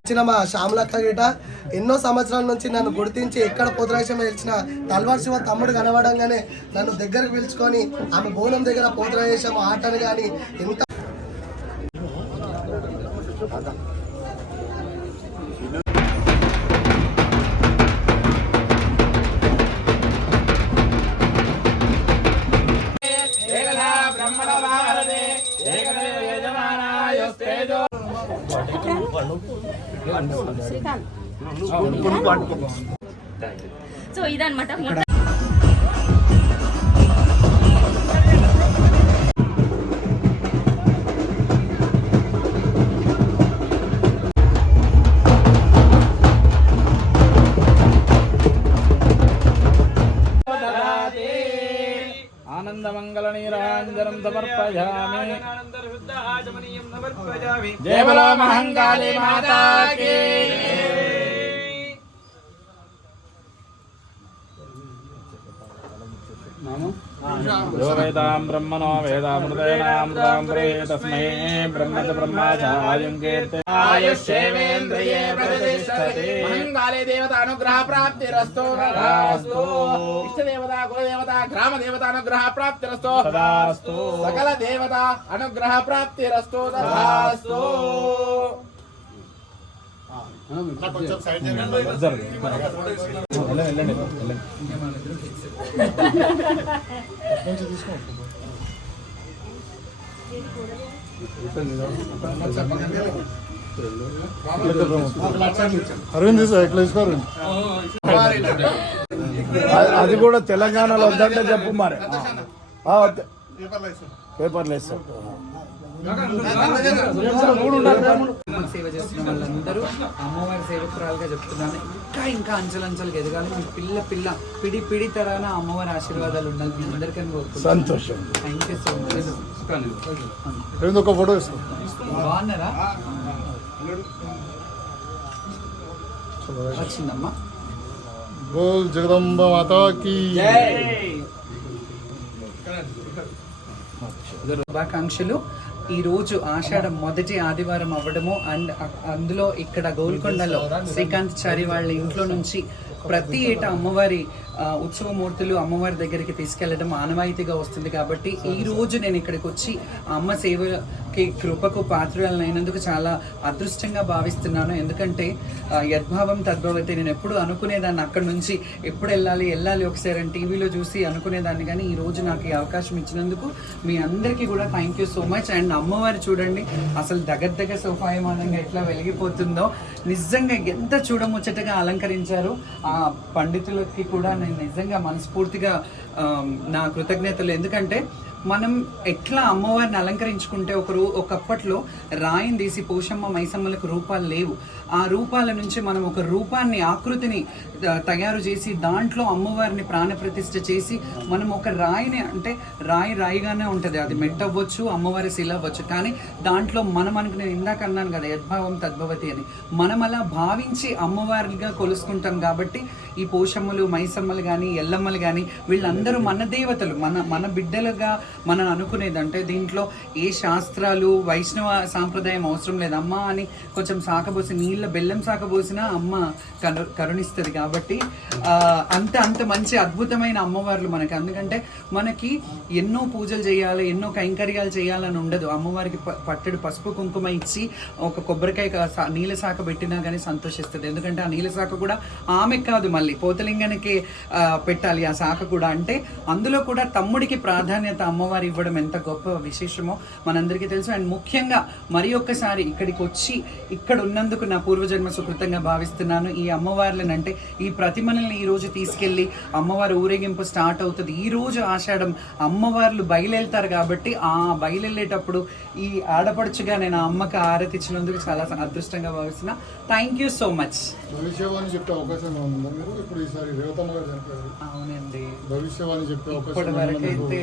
వచ్చిన మా శ్యామలక్క గిట ఎన్నో సంవత్సరాల నుంచి నన్ను గుర్తించి ఎక్కడ పోతరాశం వెలిచిన తల్వార్ శివ తమ్ముడు కనబడంగానే నన్ను దగ్గరకు పిలుచుకొని ఆమె బోనం దగ్గర పోతరాశం ఆటను కానీ ఎంత సో ఇదన్నమాట ఆనందమంగళనీరాంజనం సమర్పయామి జయ బలో మహంకాళి మాతా కీ यो वेदां ब्रह्मणो वेदामृतेनामृतां तस्मै ब्रह्म च ब्रह्माचार्यं कीर्ते आयुष्येवेन्द्रिये प्रतिष्ठते मंगले देवतानुग्रह प्राप्तिरस्तु तदास्तु इष्ट देवता कुल देवता ग्राम देवता अनुग्रह प्राप्तिरस्तु तदास्तु सकल देवता अनुग्रह प्राप्तिरस्तु तदास्तु కొంచెం సైడ్ తీసుకో అరవింద్ ఎట్లా తీసుకోరు అది కూడా తెలంగాణలో వద్దంటే చెప్పు మరి పేపర్లు వేస్తారు సేవ చేస్తున్న వాళ్ళందరూ అమ్మవారి సేవకురాలుగా చెప్తున్నాను. ఇంకా అంచెలంచెలకు ఎదగాలి. మీ పిల్ల పిడి తరాన అమ్మవారి ఆశీర్వాదాలు ఉండాలి మీ అందరికీ కోరుకుంటున్నాను. సంతోషం. Thank you so much. ఒక ఫోటో బాగున్నారా? వచ్చిందమ్మా. బోల్ జగదంబ మాతాకి శుభాకాంక్షలు. ఈరోజు ఆషాఢ మొదటి ఆదివారం అవ్వడము అండ్ అందులో ఇక్కడ గోల్కొండలో శ్రీకాంత్ చారి వాళ్ళ ఇంట్లో నుంచి ప్రతి ఏటా అమ్మవారి ఉత్సవమూర్తులు అమ్మవారి దగ్గరికి తీసుకెళ్లడం ఆనవాయితీగా వస్తుంది. కాబట్టి ఈ రోజు నేను ఇక్కడికి వచ్చి అమ్మ సేవకి కృపకు పాత్రలైనందుకు చాలా అదృష్టంగా భావిస్తున్నాను. ఎందుకంటే యద్భావం తద్భవతి, నేను ఎప్పుడు అనుకునేదాన్ని అక్కడ నుంచి ఎప్పుడు వెళ్ళాలి ఒకసారి అని టీవీలో చూసి అనుకునేదాన్ని. కానీ ఈ రోజు నాకు ఈ అవకాశం ఇచ్చినందుకు మీ అందరికీ కూడా thank you so much. And అమ్మవారు చూడండి అసలు దగ్గర సోపాయమానంగా ఎట్లా వెలిగిపోతుందో, నిజంగా ఎంత చూడముచ్చటగా అలంకరించారు. ఆ పండితులకి కూడా నేను నిజంగా మనస్ఫూర్తిగా నా కృతజ్ఞతలు. ఎందుకంటే మనం ఎట్లా అమ్మవారిని అలంకరించుకుంటే ఒకప్పట్లో రాయిని తీసి పోషమ్మ మైసమ్మలకు రూపాలు లేవు. ఆ రూపాల నుంచి మనం ఒక రూపాన్ని ఆకృతిని తయారు చేసి దాంట్లో అమ్మవారిని ప్రాణప్రతిష్ఠ చేసి మనం ఒక రాయిని, అంటే రాయిగానే ఉంటుంది, అది మెట్ట అవ్వచ్చు అమ్మవారి శిల అవ్వచ్చు, కానీ దాంట్లో మనం నేను ఇందాక అన్నాను కదా యద్భావం తద్భవతి అని, మనం అలా భావించి అమ్మవారిగా కొలుసుకుంటాం. కాబట్టి ఈ పోషమ్మలు మైసమ్మలు కానీ ఎల్లమ్మలు కానీ వీళ్ళందరూ మన దేవతలు, మన బిడ్డలుగా మనం అనుకునేదంటే దీంట్లో ఏ శాస్త్రాలు వైష్ణవ సాంప్రదాయం అవసరం లేదు. అమ్మ అని కొంచెం సాకబోసి బెల్లం సాకబోసినా అమ్మ కరుణిస్తుంది. కాబట్టి అంత మంచి అద్భుతమైన అమ్మవార్లు మనకి. ఎందుకంటే మనకి ఎన్నో పూజలు చేయాలి, ఎన్నో కైంకర్యాలు చేయాలని ఉండదు. అమ్మవారికి పట్టెడు పసుపు కుంకుమ ఇచ్చి ఒక కొబ్బరికాయ నీళ్ళ శాఖ పెట్టినా కానీ సంతోషిస్తుంది. ఎందుకంటే ఆ నీళ్ళ శాఖ కూడా ఆమె కాదు, మళ్ళీ పోతలింగానికి పెట్టాలి ఆ శాఖ కూడా. అంటే అందులో కూడా తమ్ముడికి ప్రాధాన్యత అమ్మవారు ఇవ్వడం ఎంత గొప్ప విశేషమో మనందరికీ తెలుసు. అండ్ ముఖ్యంగా మరి ఒక్కసారి ఇక్కడికి వచ్చి ఇక్కడ ఉన్నందుకు నా పూర్వజన్మ సుకృతంగా భావిస్తున్నాను. ఈ అమ్మవార్లను అంటే ఈ ప్రతిమలని ఈరోజు తీసుకెళ్ళి అమ్మవారి ఊరేగింపు స్టార్ట్ అవుతుంది. ఈరోజు ఆషాఢం అమ్మవార్లు బయలుదేరుతారు. కాబట్టి ఆ బయలుదేరేటప్పుడు ఈ ఆడపడుచుగా నేను ఆ అమ్మకి ఆరతి ఇచ్చినందుకు చాలా అదృష్టంగా భావిస్తున్నా. Thank you so much. అవునండి, ఇప్పటి వరకు అయితే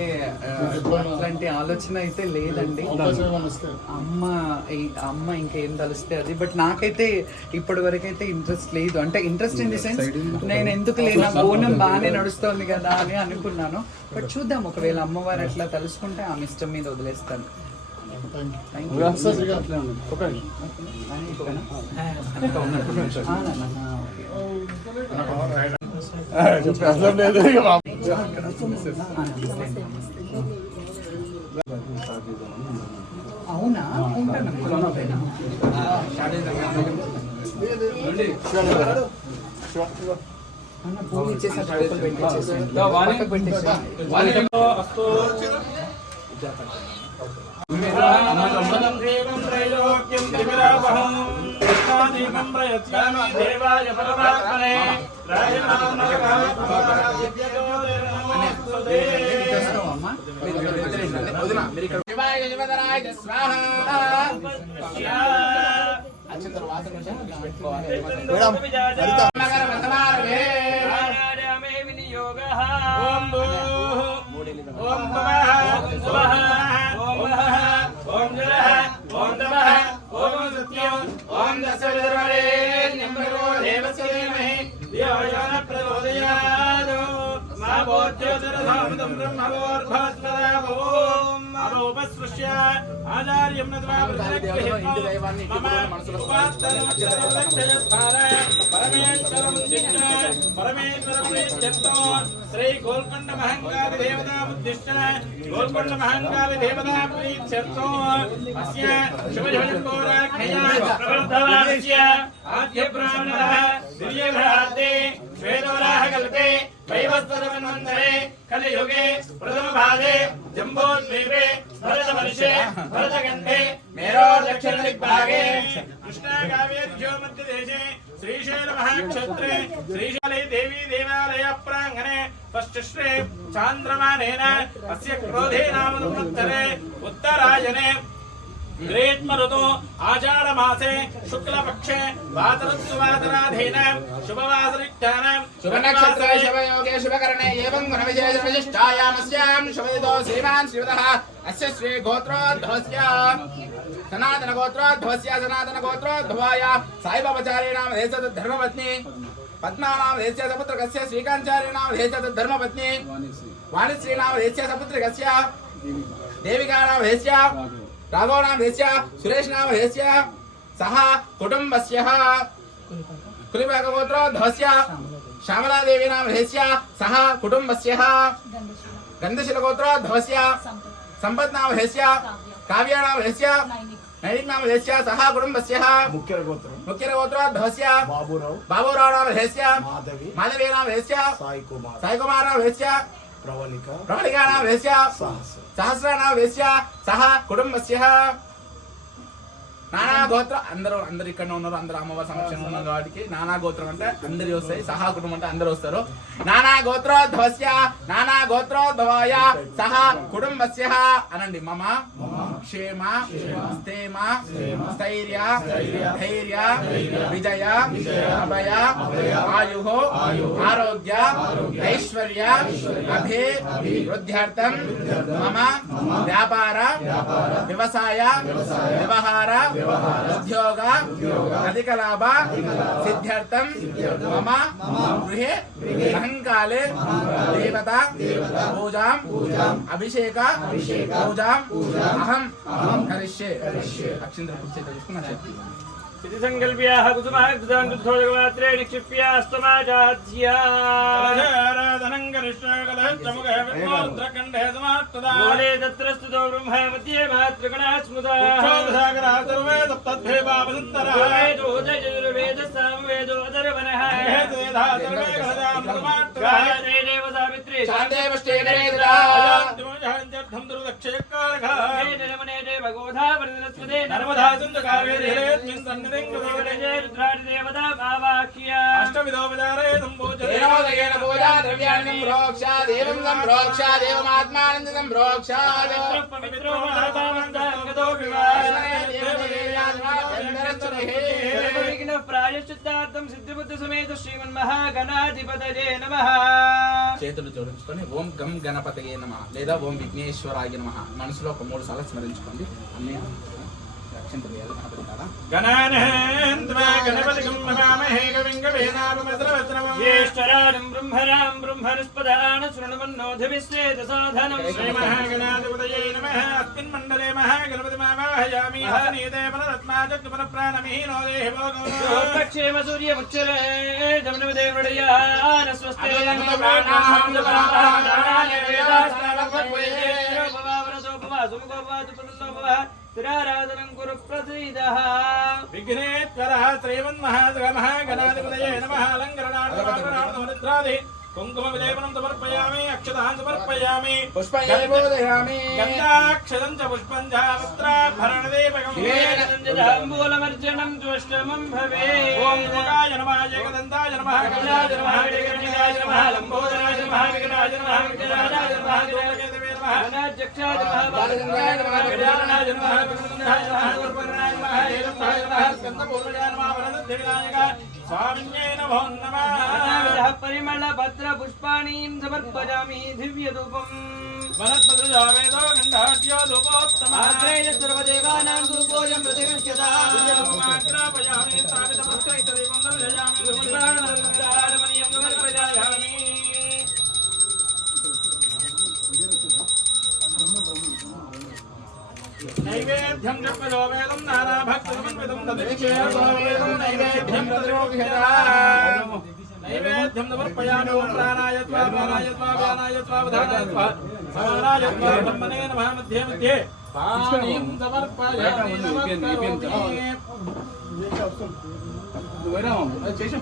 అట్లాంటి ఆలోచన అయితే లేదండి. అమ్మ ఇంకేం తలిస్తే అది. బట్ నాకైతే ఇప్పటి వరకు అయితే ఇంట్రెస్ట్ లేదు. అంటే ఇంట్రెస్ట్ ఇన్ ది సెన్స్ నేను ఎందుకు లేనా బోనం బాగానే నడుస్తోంది కదా అని అనుకున్నాను. బట్ చూద్దాం, ఒకవేళ అమ్మవారు అట్లా తలుసుకుంటే ఆమె ఇష్టం మీద వదిలేస్తాను. అసలు లేదు ఇక అవునా ఉంటాను అన్న పూలు ఇచ్చేసారు శ్రీ గోల్కొండ మహంకాళి దేవతా ఉద్దిష్ట గోల్కొండ మహంకాళి దేవతా ప్రీత్యర్థం అస్య శుభజోరాఖ్యా ప్రవర్ధమానస్య ఆద్య బ్రాహ్మణః దివ్యభ్రాతే శ్వేతవరాహ కల్పే వైవస్వతమన్వంతరే కలియుగే ప్రథమ భాగే జంబోద్వీపే భరతవర్షే భరతగంధే మేరో దక్షిణ దిగ్భాగే కృష్ణాకావ్యజ్యో మధ్యదేశే శ్రీశైల మహాక్షేత్రే శ్రీశైలే దేవీ దేవాలయ ప్రాంగణే ఫస్ట్శ్రే చాంద్రమానేన అస్య క్రోధే నామ సంవత్సరే ఉత్తరాయణే గ్రేత్మ ఋతు ఆషాఢ మాసే శుక్లపక్షే వాతరత్సువాతరాధీన శుభవాసరిష్టానాం శుభనక్షత్రే శుభయోగే శుభకరణే ఏవం గుణవిశేష విశిష్టాయామస్యాం శుభదితో శ్రీమాన్ శ్రీవదః అస్య శ్రీ గోత్రోద్భవస్య సనాతన గోత్రోద్భవస్య సనాతన గోత్రోద్భవాయ సాయిబాబాచార్యేణాం దేశత ధర్మపత్ని పద్మానాం దేశ సపుత్రకస్య శ్రీకాంచార్యేణాం దేశత ధర్మపత్ని వాణిశ్రీనాం దేశ సపుత్రకస్య దేవికానాం దేశ రాఘవనాం దేశ సురేష్నాం దేశ సహ కుటుంబస్య కులిపాకగోత్రోద్భవస్య శ్యామలాదేవీనాం దేశ సహ కుటుంబస్య గంధశిలగోత్రోద్భవస్య సంపత్నాం దేశ కావ్యానాం దేశ నైనిక్నాం దేశ సహ కుటుంబస్య ముఖ్యగోత్రోద్భవస్య బాబురావునాం దేశ మాధవీనాం దేశ సాయికుమారనాం దేశ ప్రవళికానాం దేశ సహస్రానాం దేశ సహ కుటుంబస్య నానా గోత్ర అందరూ ఇక్కడ ఉన్నారు, అందరూ అమ్మవారి సమక్షంలో ఉన్నారు కాబట్టి నానా గోత్రం అంటే అందరి వస్తాయి, సహా కుటుంబం అంటే అందరూ వస్తారు. నానా గోత్రోద్భవస్య నానా గోత్రోద్భవాయ సహ కుటుంబస్య అనండి. మమ క్షేమ స్థేమ స్థైర్య ధైర్య విజయ అభయ ఆయు ఆరోగ్య ఐశ్వర్య అభివృద్ధ్యర్థం మమ వ్యాపార వ్యవసాయ వ్యవహార ఉద్యోగ అధిక లాభ సిద్ధ్యర్థం మమ గృహే అహంకాలే దేవత పూజాం అభిషేక పూజాం అహం కరిష్యే. అక్షింద్ర इति संकल्प्याः कुसुमार्धतां कृद्धोजगमात्रे निक्षिप्यास्तमाजाध्याराधनं करिष्याकलश्चमुखे विद्मोद्रकण्ठे समाप्तदा मूले तत्र स्थितो ब्रह्म मध्ये मातृगणः स्मृताः उत्सवसागरः सर्वे सप्तद्भेवावसन्तरः वेदो अथर्वणः वेदा सर्वे गणदां परमात्मः देव सावित्री शान्ते पुष्टे करेद्रा अजान्त्यमोजहञ्चर्थं दुर्दक्षयकारः नमने देव गोधा वरदस्पदे नर्मदा सिन्धु कावेरी अष्टविधोपचारे संपूजनेन पूजा द्रव्याणि संप्रोक्ष देवं संप्रोक्ष देवमात्मानं संप्रोक्ष पवित्रो महाभावन्तगतो विवाह प्रायश्चित्तार्थं सिद्धिबुद्धि समेत श्रीमन्महागणाधिपतये नमः. చేతులు జోడించుకొని ఓం గం గణపతయే నమః లేదా ఓం విఘ్నేశ్వరాయ నమః మనసులో ఒక 3 సార్లు స్మరించుకోండి. అన్నయ్య గణానేంద్ర గణపతిగం నమామహే కవిం కవీనామస్రవస్రవం జ్యేష్ఠరాజం బ్రహ్మరాం బ్రహ్మణస్పదాన శృణ్వన్నోధివిశ్చేత సాధనం శ్రీ మహాగణాధిపతయే నమః అస్మిన్ మండలే మహాగణపతిమావాహయామి హస్తనీతే పరరత్నాజగ్మన ప్రాణమిహీనో దేహో గౌరవక్షేమ సూర్యముచ్చరే ధనుదేవృడయాన స్వస్తే ప్రాణాహం జపరాణాయ శ్రీరాధనం కురు ప్రసీదః విఘ్నేశ్వరః శ్రీమన్మహాగణాధిపతయే నమః అలంకరణార్థం కుంకుమ విలేపనం సమర్పయామి అక్షతాన్ సమర్పయామి పుష్పయామి గంధాక్షతం చ పుష్పం చ వస్త్రాభరణ దీపకం తాంబూలమర్చనం జ్యేష్ఠమం భవే ఓం ముఖాయ నమః ఏకదంతాయ నమః గజాయ నమః ఏకదంతాయ నమః లంబోదరాయ నమః విఘ్నాయ నమః విఘ్నాయ నమః గణాధ్యక్షాయ నమః బాలచంద్రాయ నమః గజాననాయ నమః విఘ్నాయ నమః వర్పణాయ నమః ఏకదంతాయ నమః స్కందపూర్వజాయ నమః వరదదేవాయ స్వామిన్యే నమో నమః పరిమళ భద్ర పుష్పాణీం సమర్పయామి దివ్య ధూపం వనస్పతిజా వేదో గంధాఢ్యో ధూపోత్తమాత్రేయ సర్వదేవానాం ధూపోయం ప్రతిగచ్ఛతా మాగ్రాపయామి స్థాపితమస్తైతదే మంగళయామి పుష్పాణారమణీయం సమర్పయామి నైవేద్యం జపలో వేదం నానా భక్తమన్వితం తదిక్షేతో వేదం నైవేద్యం తద్రోగ్యతా నైవేద్యం సమర్పయామి ఓం ప్రాణాయ త్వా ప్రాణాయ త్వా ప్రాణాయ త్వా వధానాయ త్వా సమానాయ త్వా బ్రహ్మణే నమః మధ్యే మధ్యే పాణిం సమర్పయామి నమస్కరోమి చేసి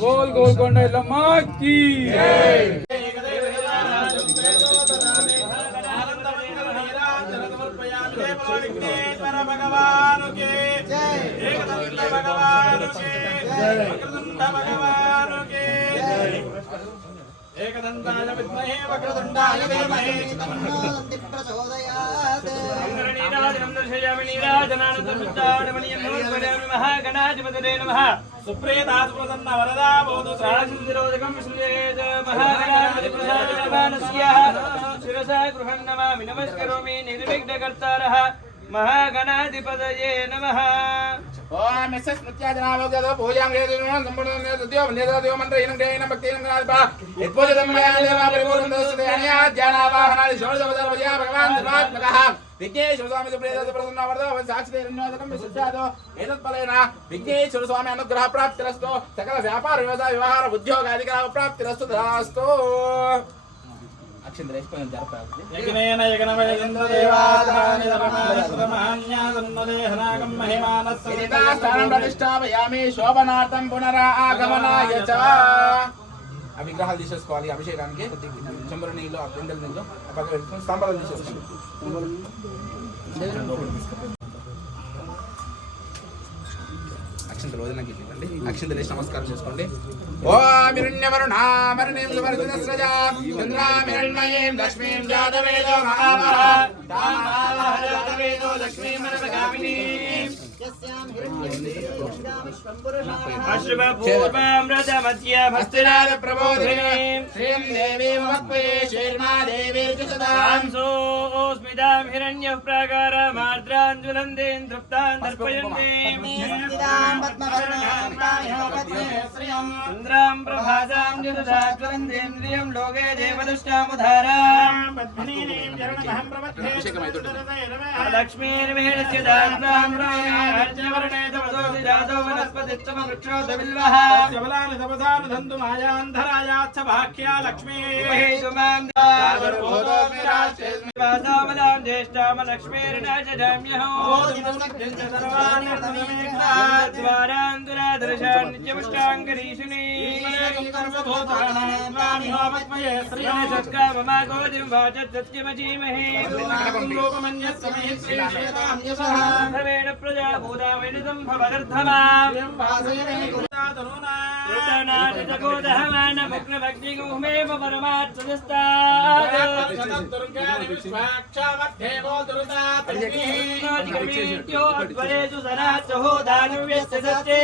ఫోన్ గోల్కొండ ఎల్లమ్మకి భగవానుకే ఏకదంత భగవానుకే వక్రతుండ భగవానుకే ఏకదంతాయ విద్మహే వక్రతుండాయ ధీమహి ప్రచోదయాత్ నీరాజనం దర్శయామి నీరాజనానందముద్దాడమణీయం సమర్పయామి మహాగణాధిపతయే నమః సుప్రేతాత్ ప్రసన్న వరదా బోధు సారసిరోదకం శ్రీయేత మహాగణాధిపతయే శిరసా గృహం నమామి నమస్కరోమి నిర్విఘ్నకర్తారః మహాగణాధిపతయే నమః ఓం ఎస్ఎస్ నిత్యాజనావగదో పూజాం రేదునం సంపూర్ణ సత్యో నేదాదేవ మంత్ర ఇనం గ్రేన భక్తి ఇనం గ్రాల్ప యత్పోజతం మయా దేవ పరిపూర్ణ దోసతే అన్యా ధ్యానావాహనాది షోడశోపచార పూజా భగవాన్ సర్వాత్మకః విఘ్నేశ్వర స్వామి సుప్రేత ప్రసన్న వరదో సాక్షి నిర్ణోదకం విశిష్టాదో ఏతత్ఫలేన విఘ్నేశ్వర స్వామి అనుగ్రహ ప్రాప్తిరస్తో సకల వ్యాపార వ్యవసాయ వ్యవహార ఉద్యోగాదికర ప్రాప్తిరస్తు తదాస్తు యజ్ఞేన యజ్ఞమయేంద్రదేవాదాని తపమానస్పదమాన్యాసన్నదేహనాగం మహిమానస్సరితాస్థానం ప్రతిష్టాపయామి శోభనార్థం పునరాగమనాయ చ ఆ విగ్రహాలు తీసేసుకోవాలి అభిషేకానికి చెంబుల నీళ్ళు ఆ బిందెల నీళ్ళు పక్కన పెట్టుకుని స్తంభాలు తీసేసుకోవాలి అక్షంతలు వదినకి ఇవ్వండి అక్షంతలు వేసి నమస్కారం చేసుకోండి ఓమిరుణ్యవరుణామరుణీం సువర్ధనస్రజా చంద్రామిరణ్మయీం లక్ష్మీం జాతవేదో మహాభారతవేదో లక్ష్మీం మనమగామినీం అశ్రుపూర్వామృతమధ్యమస్తిరాద ప్రబోధినీం శ్రీం దేవీం వక్వే శీర్మా దేవీర్జుసదాంసోస్మితాం హిరణ్యః ప్రాకారమార్ద్రాంజులందేం తృప్తాం దర్పయంతీం ఇంద్రాం ప్రభాసాం జుదదాజ్వలందేంద్రియం లోకే దేవదుష్టాముధారాం పద్మినీం చరణమహం ప్రవద్ధే లక్ష్మీర్వేణస్య దాత్రాం రాజ్యవర్ణే తమదోసి జాతో వనస్పతిత్తమ వృక్షోత బిల్వః జబలాని తపసాని ధంతు మాయాంధరాయాచ్చ భాఖ్యా లక్ష్మీ హేతుమాం దాదర్భోదో విరాజేస్మి వాసామలాం జ్యేష్ఠామ లక్ష్మీర్నాజామ్యహో ఓదితస్య సర్వాణి వర్తమేఘ్నా ద్వారాంతురాదర్శాన్ నిత్యముష్టాంగరీషుని సర్వభూతానాం హోమత్మయే శ్రీయం సత్కామమా గోదిం వాచత్సత్యమజీమహే రూపమన్యస్సమహి శ్రీశేతాం యసః ధర్మేణ ప్రజా భూతా వినుతం భవగర్ధమాం तनुना ृतनाटकोदहमान मुग्नभग्निगुमेव परमात्मदस्तात् दुर्गानि विश्वाक्षामध्येवो दुरुतात्रिमीत्यो अद्वरेषु सनाचहो दानव्यस्य सत्ये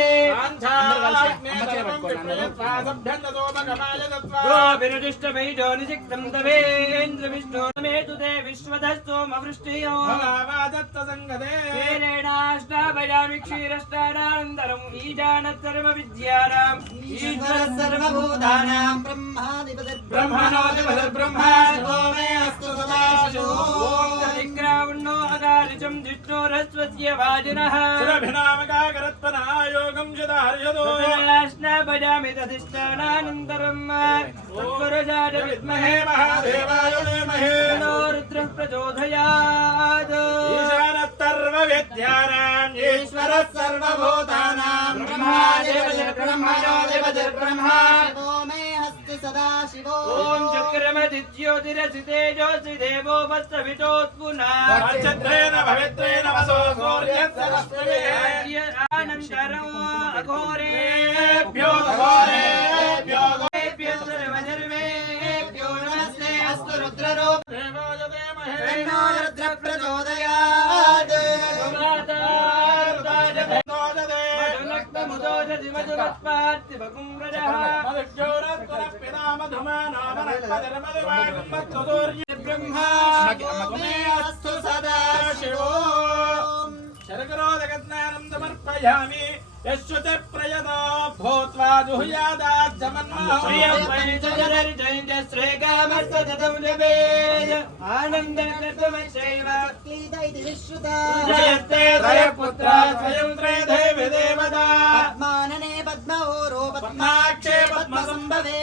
गोभिरुदिष्टमैजो निजिक्तं तवेन्द्रविष्णो मेतु ते विश्वधस्तोमवृष्टियो केरेणाष्टाभयामि क्षीरष्टानान्तरम् ईजानत् सर्वविद्यानाम् ईश्वरः सर्वभूतानां ब्रह्मणोऽधिपतिर्ब्रह्मा मे अस्तु सदाशिवो ॐ अकारिचं जिष्णोरस्वस्य वाजिनः सुरभिनामकागरत्पनायोगं शतार्यदो भजामि तधिष्ठानानन्तरम् तत्पुरुषाय विद्महे महादेवाय धीमहि तन्नो रुद्रः प्रचोदयात् ईशानत्तर्वविद्यानाम् ईश्वरः सर्वभूतानां ब्रह्मादिपतिर्ब्रह्मा मे हस्ति सदा शिवो ॐ चक्रमतिज्योतिरसितेजोऽसि देवो वत्सवितोत्पुनः पञ्चत्रेण पवित्रेण वसो सूर्यस्य अनन्तरो अघोरेभ्यो घोरेभ्यो सर्वजर्वेभ्यो नमस्ते अस्तु रुद्ररूप देवाय धीमहि तन्नो रुद्र प्रचोदयात् ब्रह्मा मे अस्तु सदा शिवो शरकरोदकस्नानं समर्पयामि यश्वते प्रयतो भूत्वा जुहुयादाज्जमन्महो जयते त्रयपुत्रा स्वयं त्रय देवी देवता पद्मानने पद्महोरो पद्माक्षे पद्मसम्भवे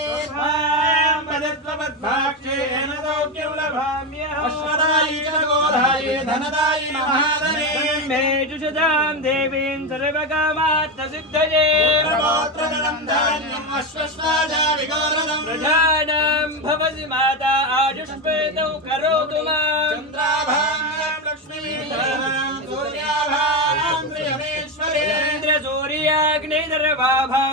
पद्माक्षे येन सौख्यं लभाम्यहम् अश्वदायी च गोधायी धनदायी महाधने देवीं सर्वकामार्थसिद्धये प्रगोत्रगणं धान्यम् अश्वश्वाजाविगोरदम् प्रधानं भवसि माता आयुष्पेतौ करोतु माम् चन्द्राभां लक्ष्मीधरां सूर्याभां प्रियमेश्वरे सूर्याग्निधर्वाभां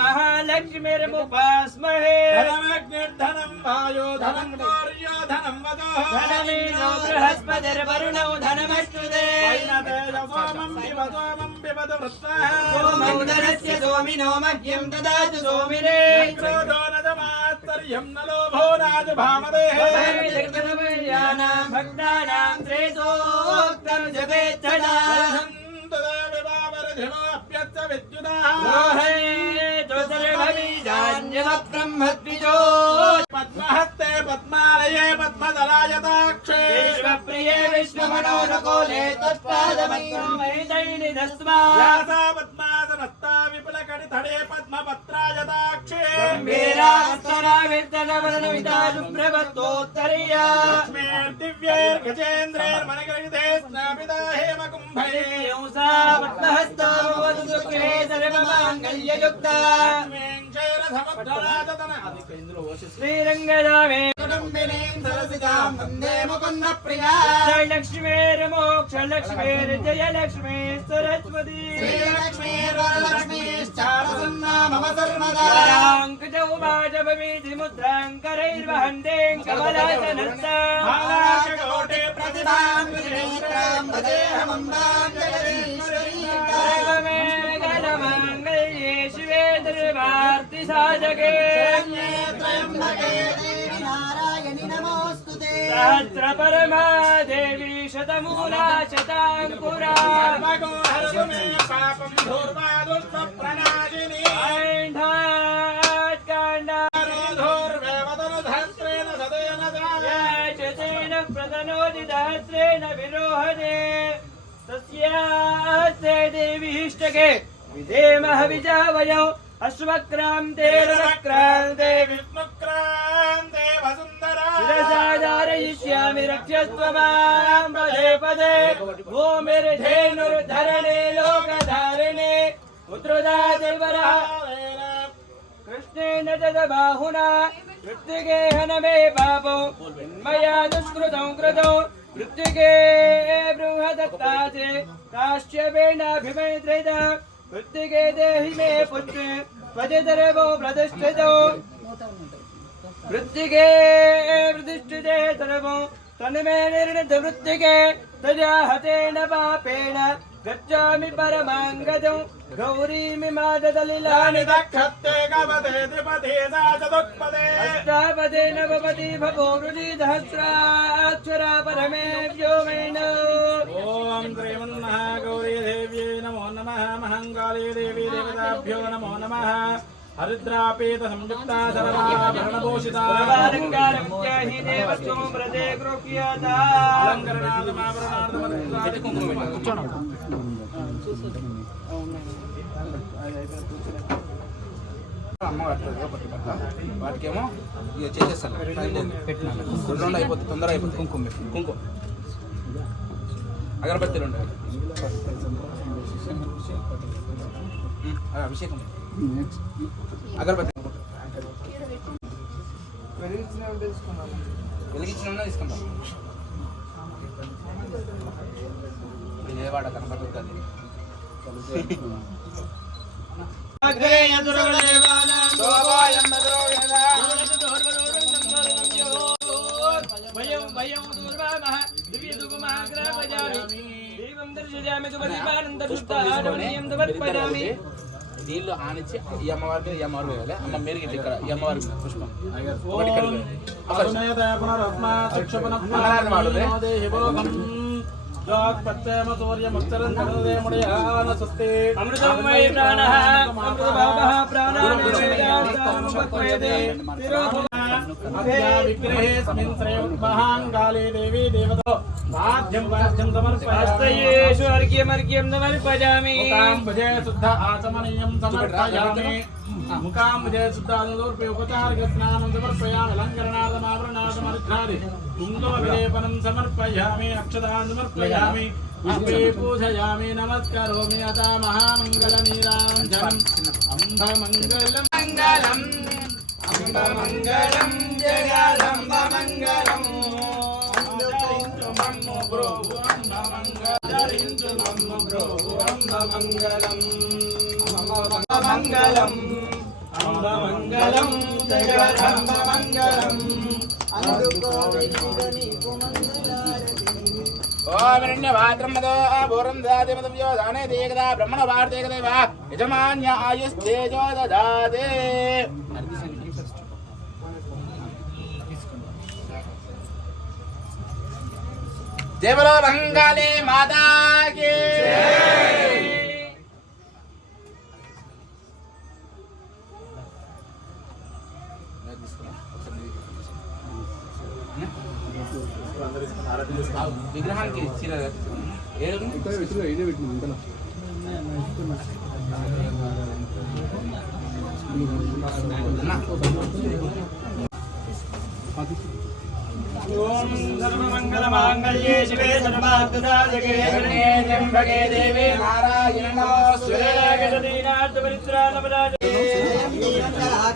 महालक्ष्मीर्मुपास्महे धनमग्निर्धनं वायो धनं गौर्यो धनं वदो धनमीनो बृहस्पतिर्वरुणौ धनमश्नुते सोमं पिबत वृत्तः सोमौदरस्य सोमिनो मह्यं ददातु सोमिने क्रोधो न दमात्तर्यं न लोभो नाजुभामदेः भक्तानां भक्तानां त्रेसोक्तं जपेत्थना तदेवावरधिमोऽप्यच्च विद्युतः ब्रह्मद्विजो पद्महस्ते पद्मालये पद्मदलायताक्षे विश्वप्रिये विश्वमनोरकोले तत्पादमयितैनिधस्वा व्यासा पद्मासनस्ता विपुलकटितडे पद्मपत्रायताक्षे वीरास्तनाविर्तनवदनमिता सुप्रभत्तोत्तरीया लक्ष्मीर्दिव्यैर्गजेन्द्रैर्मणिगृहिते स्नापिता हेमकुम्भैः सा पद्महस्ता भवतु सुखे सर्वमाङ्गल्ययुक्ता श्रीरङ्गदामे कुटुम्बिनीं सरसिजां वन्दे मुकुन्दप्रिया लक्ष्मीर्मोक्षलक्ष्मीर्जयलक्ष्मी सरस्वती श्रीलक्ष्मीर्वरलक्ष्मीश्चारसन्ना मम सर्वदा मुद्राङ्करैर्वहन्ते कमलासनस्ता प्रतिभां विनेत्रां भजेऽहमम्बां जगदीश्वरीं सर्वमेघनमङ्गल्ये शिवे दर्वार्ति साधके त्र्यम्बके देवी नारायणि नमोऽस्तुते सहस्रपरमा देवी शतमूला शताङ्कुरा सर्वगो हरतु मे पापं धूर्वादुष्टप्रणाशिनी धूर्वेवतनुधन्त्रेण सदेन याचतेन प्रतनोदिदहस्रेण विरोहणे तस्यास्ते देवीष्टके विधेमः विजावयौ अश्वक्रान्ते रक्रान्ते विष्णुक्रान्ते वसुन्धरा शिरसाधारयिष्यामि रक्षस्व मां पदे पदे भूमिर्धेनुर्धरणे लोकधारिणे पुत्रदातिवरः कृष्णेन तदबाहुना मृत्तिके हनमे पापो मया दुष्कृतं कृतो मृत्तिके बृहदत्ताचे काश्यपेनाभिमैत्रिता वृत्तिके देहि मे पुत्रे त्वजितरवो प्रतिष्ठितो वृत्तिके प्रतिष्ठिते सर्वो तन्मे निर्णितवृत्तिके तजाहतेन पापेन गच्छामि परमाङ्गजं गौरीमिमाददलिलानि दक्षत्ते कवते त्रिपदे साचतुष्पदे अष्टापदे नवपति भवो रुचि सहस्राक्षरा परमे व्योमेन ॐ श्रीमन्महागौरी देव्यै नमो नमः महङ्काली देवी देवताभ्यो नमो नमः हरिद्रापेत संयुक्ता सर्वाभरणभूषिता सर्वालङ्कारमुख्याहि देवत्वं व्रजे गृह्यता వాటికేమో ఇక చేసేస్తాను రెండు అయిపోతుంది తొందర అయిపోతుంది కుంకుమ అగరబత్తీలు ఉంటాయి అభిషేకం అగరబత్తి వెలిగించిన తీసుకుంటాం ఏ వాడ కనపడుతుంది నీళ్ళు ఆనిచ్చి ఈ అమ్మవారికి ఈ అమ్మవారు వేయాలి అమ్మ మీరు గిట్ల ఇక్కడ ఈ అమ్మవారి పుష్పం ఒకటి ఇక్కడ देवी देवतो वाद्यं समर्पयामि अर्घ्यमर्घ्यं समर्पयामि मुकाम्बुजे शुद्ध आचमनीयं समर्पयामि मुकाम्बुजे शुद्ध उपचारस्नानं समर्पयामि अलङ्करणादमावरणादमर्घ्नादि कुङ्कुमविलेपनं समर्पयामि अक्षतान् समर्पयामि पुष्पे पूजयामि नमस्करोमि अथा महामङ्गलनीराञ्जनम् अम्बमङ्गलं मङ्गलम् अम्बमङ्गलं जगदम्बमङ्गलम् మంగళం అంబమంగళం జగదంబమంగళం ఓమిరణ్యవాద్రమదో భూరం దాదిమదవ్యో దానే దేగదా బ్రహ్మణ వార్తేగదేవ యజమాన్య ఆయుస్తేజో దదాదే జయ బలో బంగాళీ మాతా కీ విగ్రహానికి చీర ఓం సర్వమంగళమాంగళ్యే శివే సర్వార్థసాధకే శరణ్యే త్ర్యంబకే దేవే నారాయణ నమోస్తుతే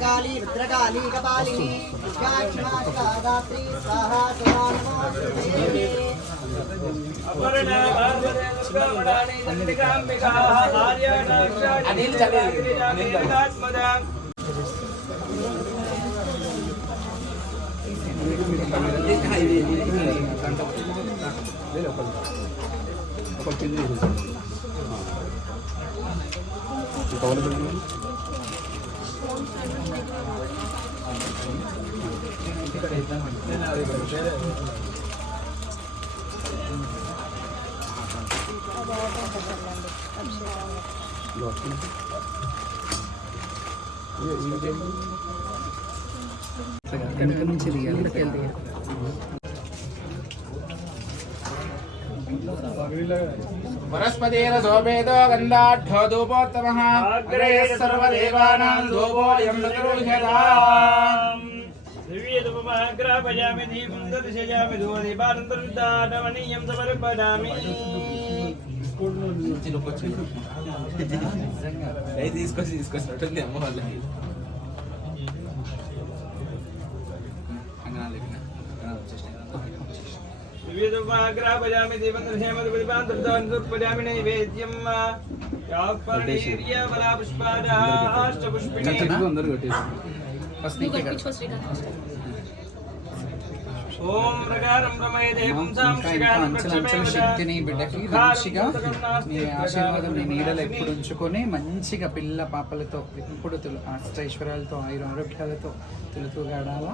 काली भद्रकाली कपालिनी विश्वाक्षमादात्री स्वाहा नमोस्तुते అపర్ణ పార్వతే దుర్గామణి దండికాంబికా అనిల్ చదివి ఆత్మదాం వెనక నుంచి తీయాలి వనస్పతిర శోభేదో గంధాఢ్యో ధూపోత్తమః అగ్రే సర్వదేవానాం ధూపోయం నగరుహ్యతాం దివ్యదుపమాగ్రాపయామి దీపం దర్శయామి ధూమదీపానంతర్దానమనీయం సమర్పయామి తీసుకొచ్చినట్టుంది అమ్మ వాళ్ళకి దివ్యదుపమాగ్రాపయామి దీపం దర్శయామి ధూమదీపానంతర్దానమనీయం నైవేద్యం ఫస్ట్ నువ్వు కట్టించుకో శ్రీకాంత్. ఓం ప్రకారం ప్రమేదే పుంసాం ఇంకా ఇంకా అంచెలంచెల శక్తిని బిడ్డకి మంచిగా నీ ఆశీర్వాదం నీ నీడలు ఎప్పుడు ఉంచుకొని మంచిగా పిల్ల పాపలతో ఎప్పుడు అష్టైశ్వర్యాలతో ఆరోగ్యాలతో తెలుతుగాడాలా.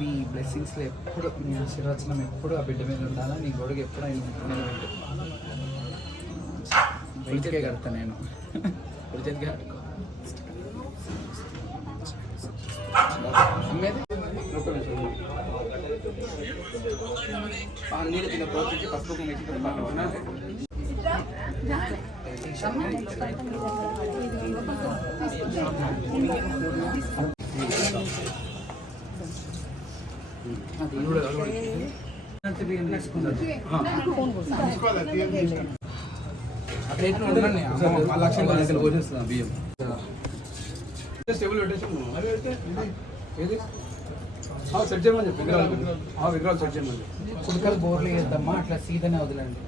మీ బ్లెస్సింగ్స్లో ఎప్పుడు మీ ఆశీర్వచనం ఎప్పుడు ఆ బిడ్డ మీద ఉండాలా. నీ గొడుగు ఎప్పుడు ఆయన నిలబెట్టు. బయటకే కడతా నేను. నీళ్ళు తిన్న పోతుంది పసుపు సెట్ చేయమని చెప్పి విగ్రహాలు సెట్ చేయమని కుడుకలు బోర్లు వేద్దామా అట్లా సీదనే వదలండి.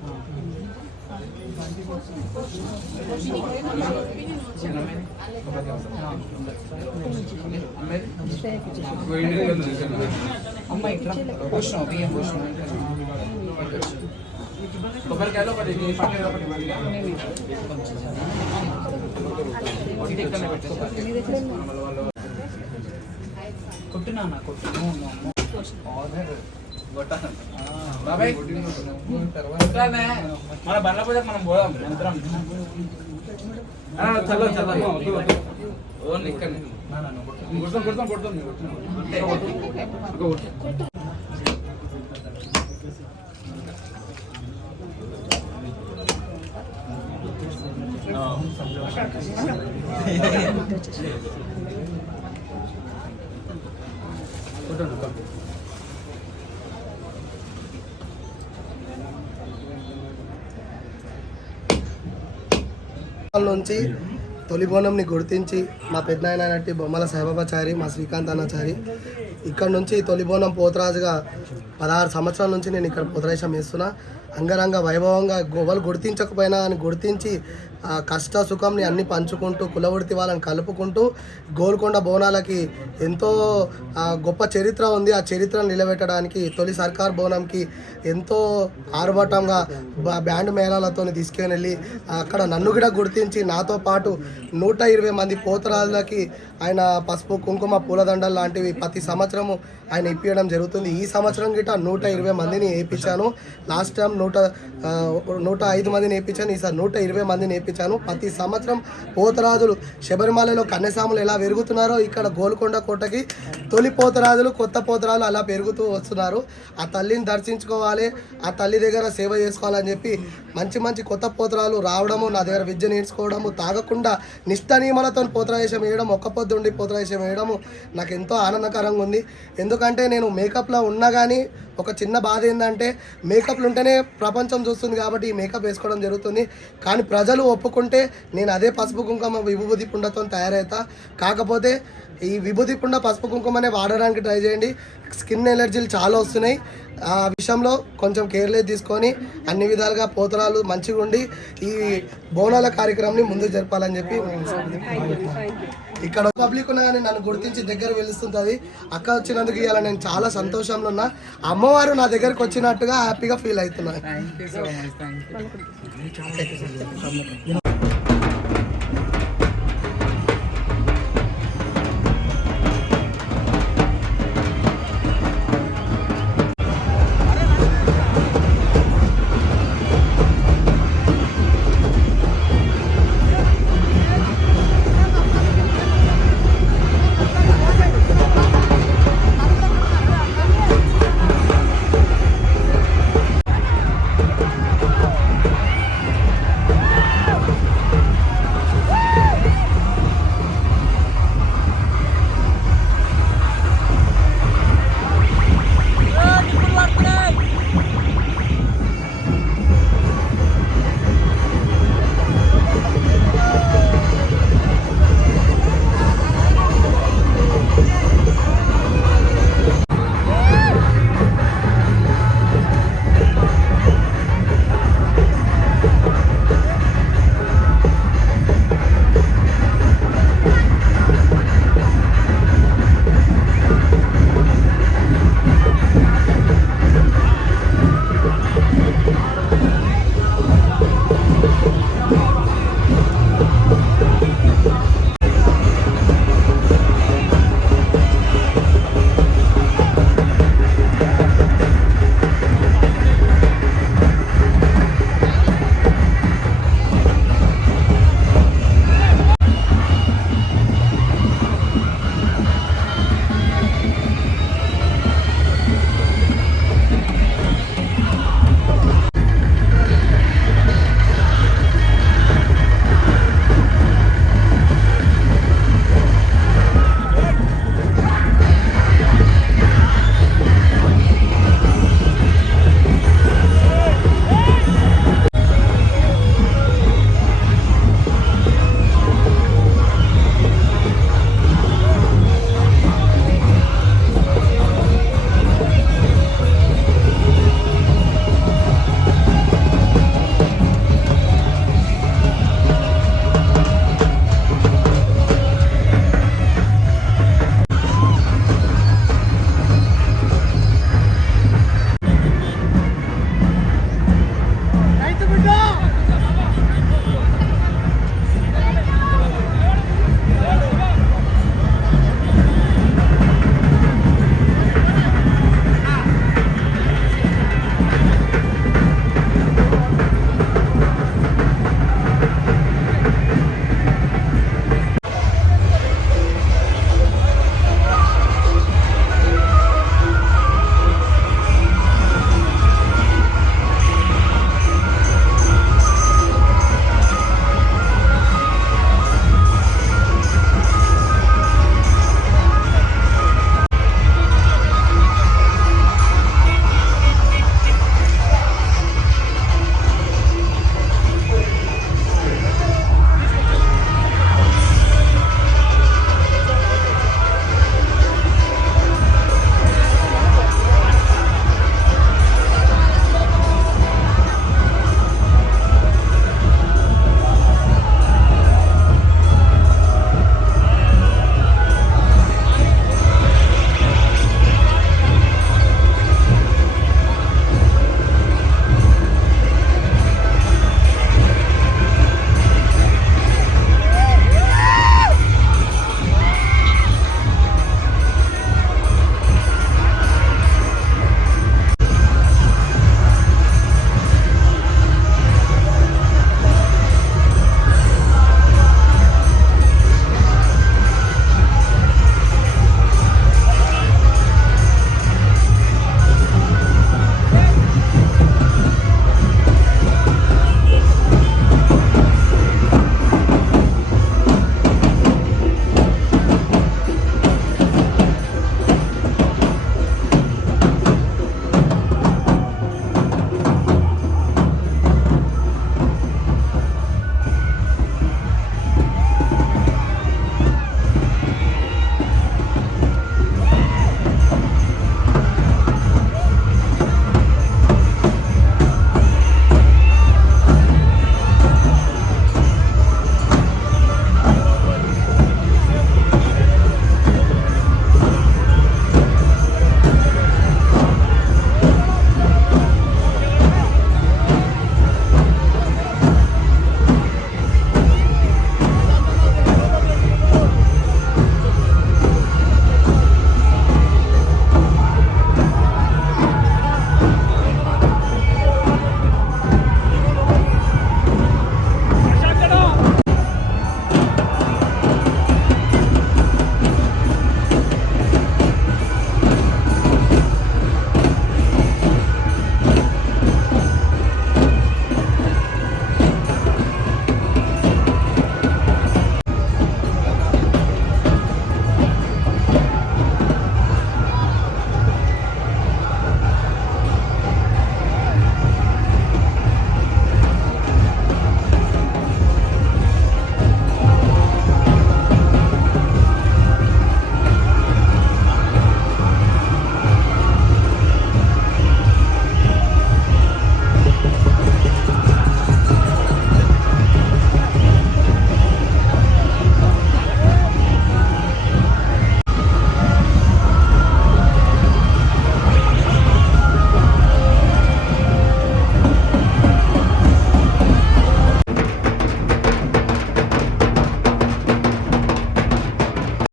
అమ్మ ఇట్లా పోషణం బియ్యం పోషణం కొబ్బరికాయలు ఒకటి పక్కన ఒకటి కొట్టినా కొట్టు మన బండ్ల పూజ మనం పోదాం చల్ల చల్ల ఓన్లీ ఇక్కడ కొడతాం నుంచి తొలి బోనంని గుర్తించి మా పెద్దనాయన అయినట్టు బొమ్మల సాయిబాబాచారి మా శ్రీకాంత్ అన్నాచారి ఇక్కడ నుంచి తొలి బోనం పోతరాజుగా 16 సంవత్సరాల నుంచి నేను ఇక్కడ పోతరాజం వేస్తున్నా. అంగరంగ వైభవంగా గోవలు గుర్తించకపోయినా అని గుర్తించి ఆ కష్ట సుఖంని అన్ని పంచుకుంటూ కులవృత్తి వాళ్ళని కలుపుకుంటూ గోల్కొండ బోనాలకి ఎంతో గొప్ప చరిత్ర ఉంది. ఆ చరిత్రను నిలబెట్టడానికి తొలి సర్కార్ బోనంకి ఎంతో ఆర్భటంగా బ్యాండ్ మేళాలతో తీసుకుని అక్కడ నన్ను కూడా గుర్తించి నాతో పాటు 120 మంది పోతరాజులకి ఆయన పసుపు కుంకుమ పూలదండలు లాంటివి ప్రతి సంవత్సరము ఆయన ఇప్పించడం జరుగుతుంది. ఈ సంవత్సరం గిట్ట 120 మందిని వేయించాను. లాస్ట్ టైం 105 మందిని వేయించాను. ఈసారి 120 మందిని వేయించాను. ప్రతి సంవత్సరం పోతరాజులు శబరిమలలో కన్యసాములు ఎలా పెరుగుతున్నారో ఇక్కడ గోల్కొండ కోటకి తొలి పోతరాజులు కొత్త పోతరాజులు అలా పెరుగుతూ వస్తున్నారు. ఆ తల్లిని దర్శించుకోవాలి, ఆ తల్లి దగ్గర సేవ చేసుకోవాలని చెప్పి మంచి మంచి కొత్త పోతరాలు రావడము, నా దగ్గర విద్య నేర్చుకోవడము, తాగకుండా నిష్ఠ నియమాలతో పోతరాజం వేయడం, ఒక్క పొద్దుండి పోతరాజం వేయడము నాకు ఎంతో ఆనందకరంగా ఉంది. ఎందుకంటే నేను మేకప్లో ఉన్నా కానీ ఒక చిన్న బాధ ఏంటంటే మేకప్లు ఉంటేనే ప్రపంచం చూస్తుంది కాబట్టి ఈ మేకప్ వేసుకోవడం జరుగుతుంది. కానీ ప్రజలు ఒప్పుకుంటే నేను అదే పసుపు కుంకుమ విభూతి పుండతో తయారవుతా. కాకపోతే ఈ విభూతి పుండ పసుపు కుంకుమనే వాడడానికి ట్రై చేయండి. స్కిన్ ఎలర్జీలు చాలా వస్తున్నాయి. ఆ విషయంలో కొంచెం కేర్లెస్ తీసుకొని అన్ని విధాలుగా పోతరాలు మంచిగా ఉండి ఈ బోనాల కార్యక్రమాన్ని ముందుకు జరపాలని చెప్పి ఇక్కడ పబ్లిక్ ఉన్నా కానీ నన్ను గుర్తించి దగ్గర వెలుస్తుంటుంది. అక్క వచ్చినందుకు ఇవాళ నేను చాలా సంతోషంలో ఉన్నా. అమ్మవారు నా దగ్గరకు వచ్చినట్టుగా హ్యాపీగా ఫీల్ అవుతున్నాను.